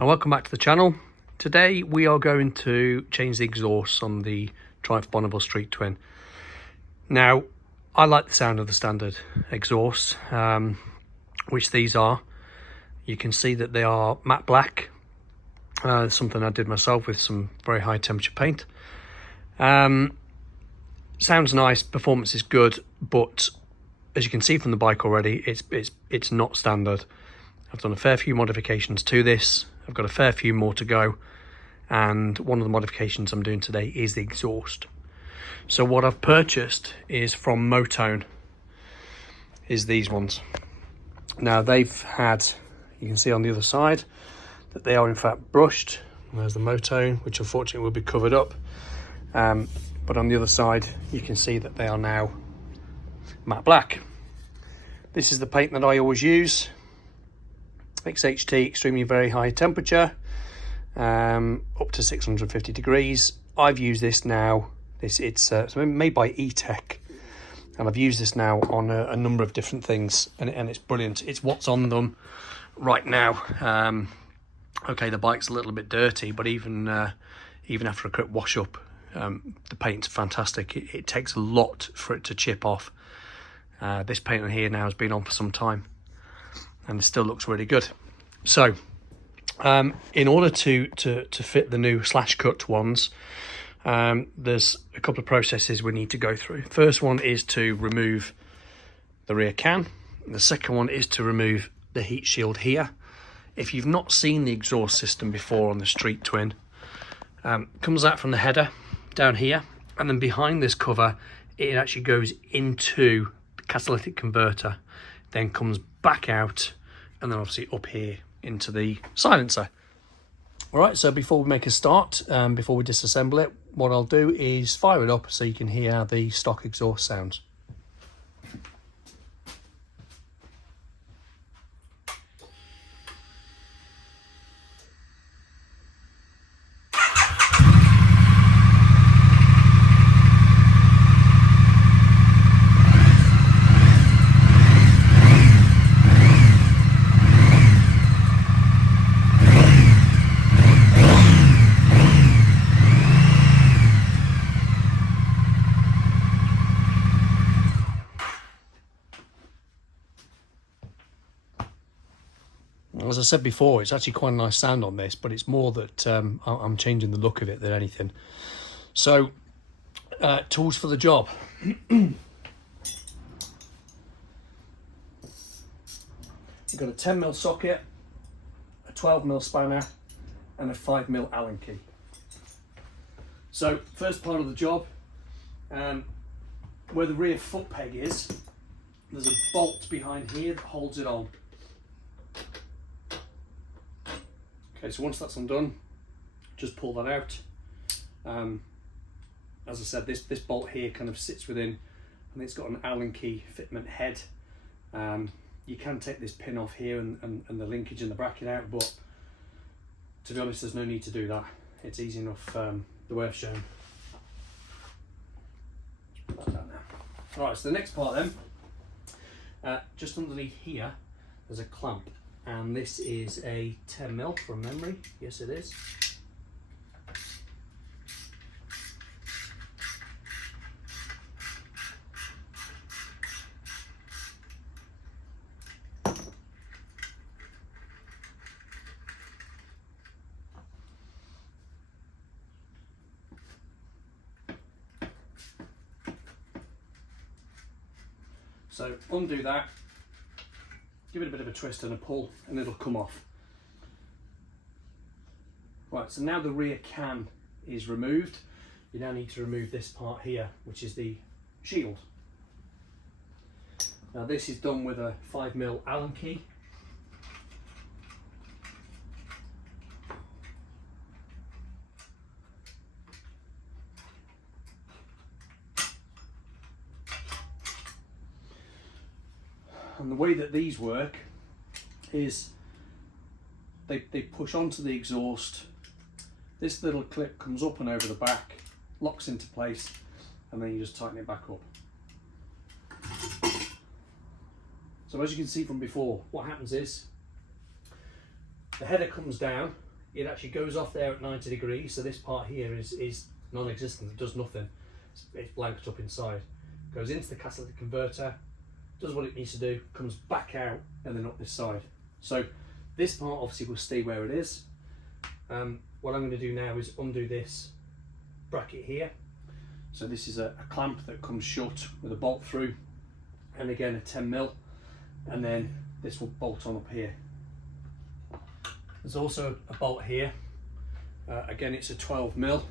And welcome back to the channel. Today we are going to change the exhaust on the Triumph Bonneville Street Twin. Now, I like the sound of the standard exhaust, which these are. You can see that they are matte black, something I did myself with some very high temperature paint. Sounds nice, performance is good, but as you can see from the bike already, it's not standard. I've done a fair few modifications to this. I've got a fair few more to go, and one of the modifications I'm doing today is the exhaust. So what I've purchased is from Motone, is these ones. Now they've had, you can see on the other side that they are in fact brushed. There's the Motone, which unfortunately will be covered up, but on the other side you can see that they are now matte black. This is the paint that I always use. XHT, extremely very high temperature, up to 650 degrees. I've used this now. It's made by E-Tech, and I've used this now on a number of different things, and it's brilliant. It's what's on them right now. Okay, the bike's a little bit dirty, but even after a quick wash up, the paint's fantastic. It takes a lot for it to chip off. This paint on here now has been on for some time, and it still looks really good. So in order to fit the new slash cut ones, there's a couple of processes we need to go through. First one is to remove the rear can. The second one is to remove the heat shield here. If you've not seen the exhaust system before on the Street Twin, comes out from the header down here, and then behind this cover it actually goes into the catalytic converter, then comes back out, and then obviously up here into the silencer. All right, so before we make a start, before we disassemble it, what I'll do is fire it up so you can hear how the stock exhaust sounds. As I said before, it's actually quite a nice sound on this, but it's more that I'm changing the look of it than anything. So, tools for the job. You've got a 10mm socket, a 12mm spanner, and a 5mm Allen key. So, first part of the job, where the rear foot peg is, there's a bolt behind here that holds it on. Okay, so once that's undone, just pull that out. As I said, this bolt here kind of sits within, and it's got an Allen key fitment head. You can take this pin off here and the linkage and the bracket out, but to be honest, there's no need to do that. It's easy enough the way I've shown. Put that down now. Alright, so the next part then, just underneath here, there's a clamp. And this is a 10mm from memory. Yes, it is. So undo that. Give it a bit of a twist and a pull, and it'll come off. Right, so now the rear can is removed. You now need to remove this part here, which is the shield. Now this is done with a 5mm Allen key. And the way that these work is they push onto the exhaust. This little clip comes up and over the back, locks into place, and then you just tighten it back up. So as you can see from before, what happens is the header comes down it actually goes off there at 90 degrees, so this part here is non-existent, it does nothing. It's blanked up inside. Goes into the catalytic converter, does what it needs to do, comes back out and then up this side. So this part obviously will stay where it is. What I'm going to do now is undo this bracket here. So this is a clamp that comes shut with a bolt through, and again a 10mm, and then this will bolt on up here. There's also a bolt here, again it's a 12mm.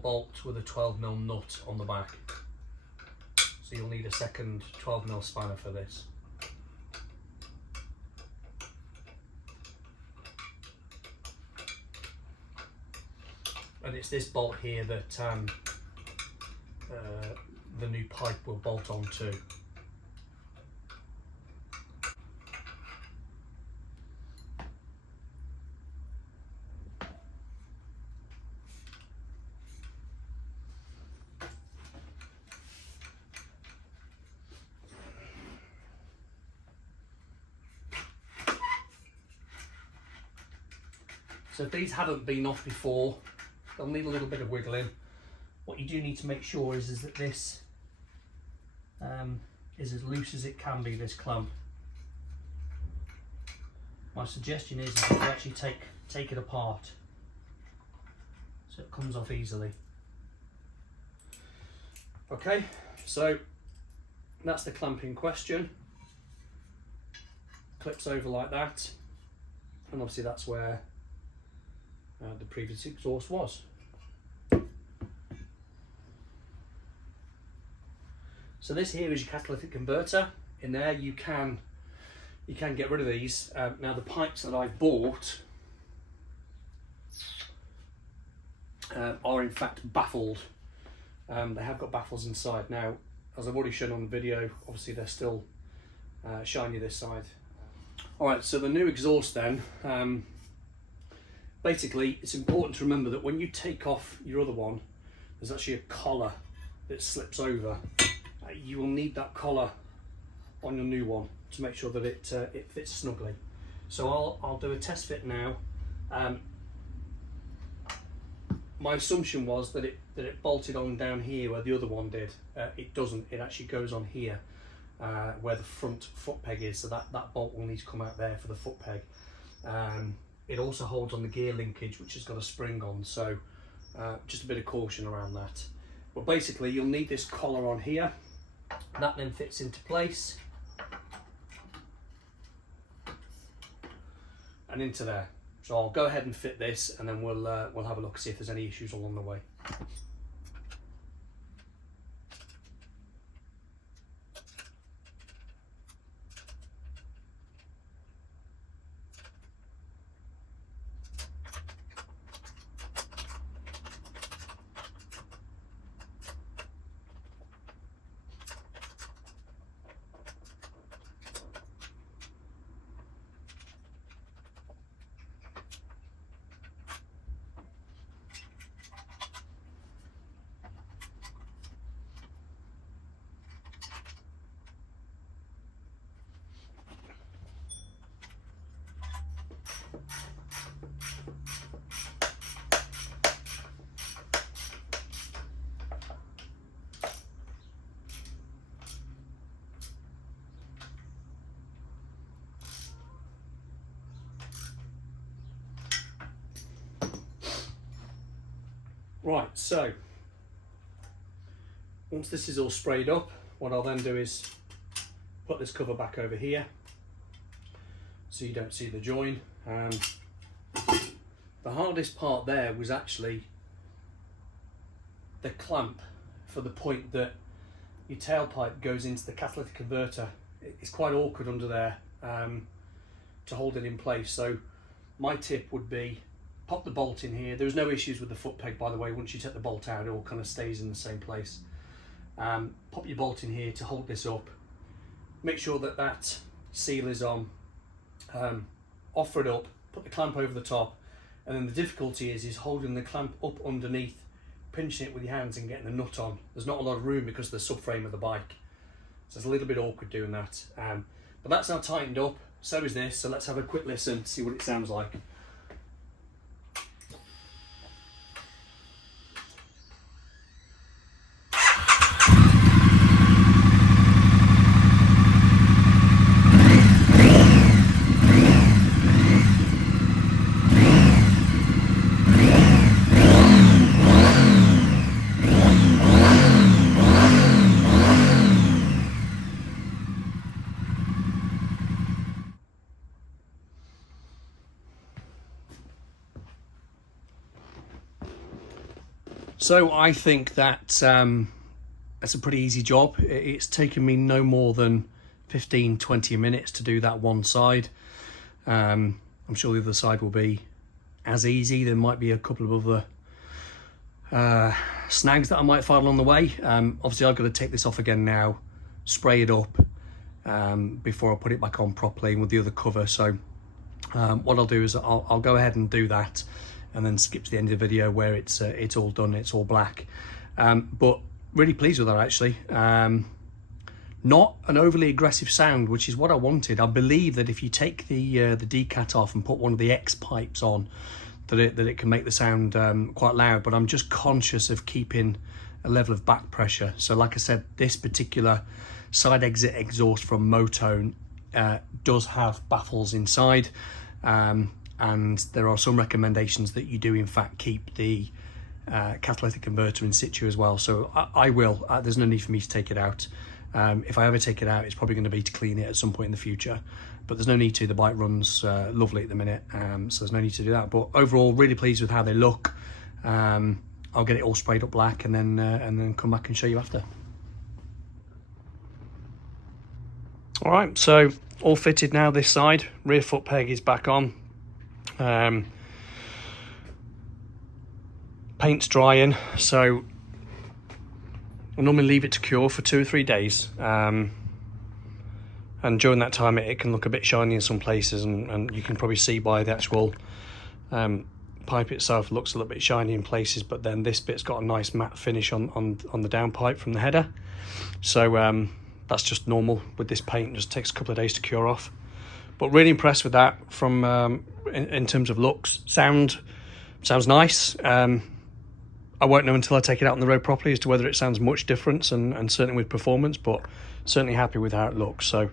Bolt with a 12mm nut on the back. So you'll need a second 12mm spanner for this. And it's this bolt here that the new pipe will bolt onto. So if these haven't been off before, they'll need a little bit of wiggling. What you do need to make sure is that this is as loose as it can be, this clamp. My suggestion is that you actually take it apart so it comes off easily. Okay, so that's the clamp in question. Clips over like that, and obviously that's where the previous exhaust was. So this here is your catalytic converter. In there you can get rid of these. Now the pipes that I've bought are in fact baffled. They have got baffles inside. Now, as I've already shown on the video, obviously they're still shiny this side. Alright, so the new exhaust then, basically it's important to remember that when you take off your other one, there's actually a collar that slips over. You will need that collar on your new one to make sure that it fits snugly. So I'll do a test fit now. My assumption was that it bolted on down here where the other one did. It doesn't. It actually goes on here where the front foot peg is. So that bolt will need to come out there for the foot peg. It also holds on the gear linkage, which has got a spring on. So just a bit of caution around that. But basically, you'll need this collar on here. That then fits into place and into there. So I'll go ahead and fit this, and then we'll have a look, see if there's any issues along the way. Right, so once this is all sprayed up, what I'll then do is put this cover back over here so you don't see the join. The hardest part there was actually the clamp for the point that your tailpipe goes into the catalytic converter. It's quite awkward under there to hold it in place. So my tip would be pop the bolt in here. There's no issues with the foot peg, by the way. Once you take the bolt out, it all kind of stays in the same place. Pop your bolt in here to hold this up. Make sure that that seal is on. Offer it up, put the clamp over the top, And then the difficulty is holding the clamp up underneath, pinching it with your hands and getting the nut on. There's not a lot of room because of the subframe of the bike. So it's a little bit awkward doing that. But that's now tightened up, so is this. So let's have a quick listen, see what it sounds like. So I think that that's a pretty easy job. It's taken me no more than 15-20 minutes to do that one side. I'm sure the other side will be as easy. There might be a couple of other snags that I might find along the way. Obviously I've got to take this off again now, spray it up before I put it back on properly with the other cover. So what I'll do is I'll go ahead and do that, and then skip to the end of the video where it's all done, it's all black. But really pleased with that actually. Not an overly aggressive sound, which is what I wanted. I believe that if you take the decat off and put one of the X pipes on, that it can make the sound quite loud, but I'm just conscious of keeping a level of back pressure. So like I said, this particular side exit exhaust from Motone does have baffles inside. And there are some recommendations that you do in fact keep the catalytic converter in situ as well. So I will, there's no need for me to take it out. If I ever take it out, it's probably going to be to clean it at some point in the future, but there's no need to. The bike runs lovely at the minute, so there's no need to do that. But overall, really pleased with how they look. I'll get it all sprayed up black and then come back and show you after. All right, so all fitted now this side. Rear foot peg is back on. Paint's drying, so I normally leave it to cure for 2 or 3 days, and during that time it can look a bit shiny in some places, and you can probably see by the actual pipe itself, looks a little bit shiny in places, but then this bit's got a nice matte finish on the downpipe from the header. So that's just normal with this paint. It just takes a couple of days to cure off. But really impressed with that from in terms of looks. Sounds nice. I won't know until I take it out on the road properly as to whether it sounds much different, and certainly with performance, but certainly happy with how it looks. So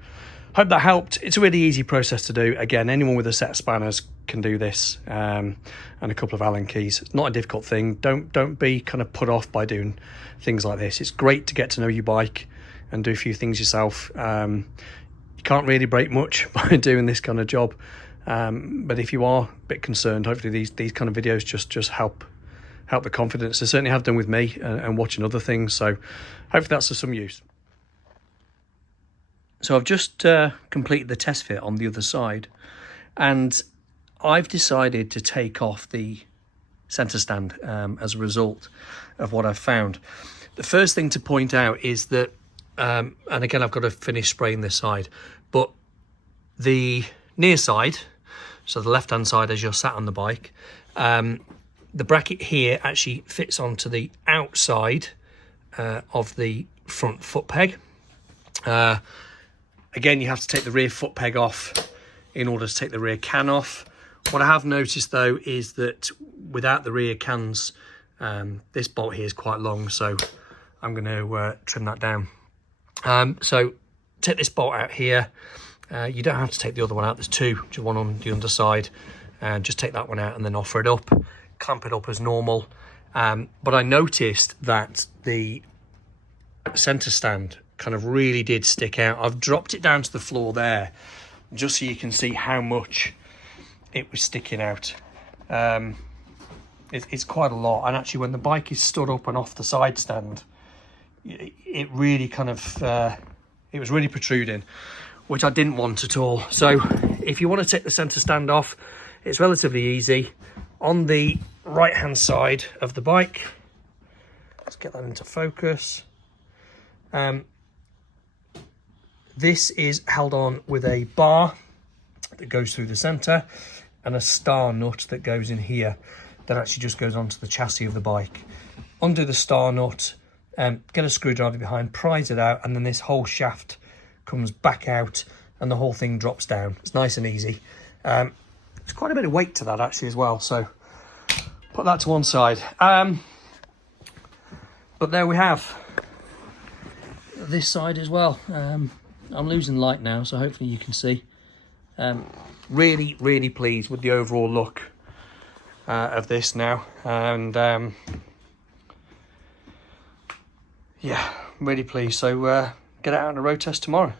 hope that helped. It's a really easy process to do. Again, anyone with a set of spanners can do this, and a couple of Allen keys. It's not a difficult thing. Don't be kind of put off by doing things like this. It's great to get to know your bike and do a few things yourself. You can't really break much by doing this kind of job, but if you are a bit concerned, hopefully these kind of videos just help the confidence. They certainly have done with me and watching other things, so hopefully that's of some use. So I've just completed the test fit on the other side, and I've decided to take off the centre stand as a result of what I've found. The first thing to point out is that, and again I've got to finish spraying this side, but the near side, so the left hand side as you're sat on the bike, the bracket here actually fits onto the outside of the front foot peg. Again, you have to take the rear foot peg off in order to take the rear can off. What I have noticed though is that without the rear cans, this bolt here is quite long, so I'm going to trim that down. So take this bolt out here. You don't have to take the other one out. There's two, just one on the underside, and just take that one out and then offer it up, clamp it up as normal. But I noticed that the center stand kind of really did stick out. I've dropped it down to the floor there just so you can see how much it was sticking out. It's quite a lot, and actually when the bike is stood up and off the side stand, it really kind of it was really protruding, which I didn't want at all. So if you want to take the center stand off, it's relatively easy. On the right hand side of the bike, let's get that into focus. This is held on with a bar that goes through the center. and a star nut that goes in here that actually just goes onto the chassis of the bike. Undo the star nut, get a screwdriver behind, prise it out, and then this whole shaft comes back out and the whole thing drops down. It's nice and easy. There's quite a bit of weight to that actually as well, so put that to one side. But there we have this side as well. I'm losing light now, so hopefully you can see. Really, really pleased with the overall look of this now, and yeah, really pleased. So get it out on a road test tomorrow.